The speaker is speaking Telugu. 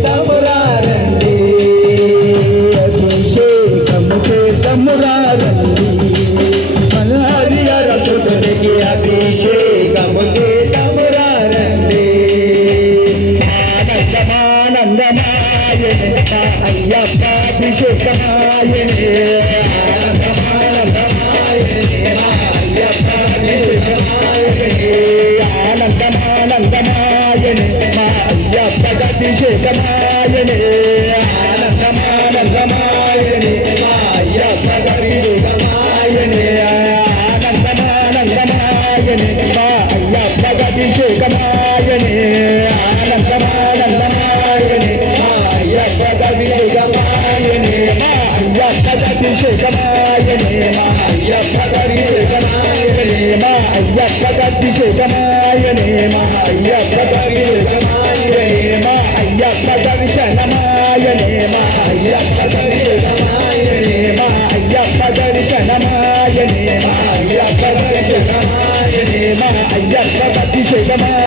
చేతమురారండి అభిషేకము చేతమురారండి మన హరిహర సుతునికి అభిషేకము చేతమురారండి ఆనందమానందమాయనే అయ్యప్ప అభిషేకమాయనే ఆనందమానందమాయనే అయ్యప్ప అభిషేకమాయనే ఆనందమానందమాయనే అయ్యప్ప అభిషేకమాయనే ఆనందమానందమాయనే అయ్యప్ప అభిషేకమాయనే ఆనందమానందమాయనే అయ్యప్ప అభిషేకమాయనే అయ్యప్ప అభిషేకమాయనే అయ్యప్ప అభిషేకమాయనే అయ్యప్ప అభిషేకమాయనే అయ్యప్ప అభిషేకమాయనే అయ్యప్ప దర్శనమాయనే అయ్యప్ప దర్శనమాయనే అయ్యప్ప దర్శనమాయనే అయ్యప్ప దర్శనమాయనే అయ్యప్ప అభిషేకమాయనే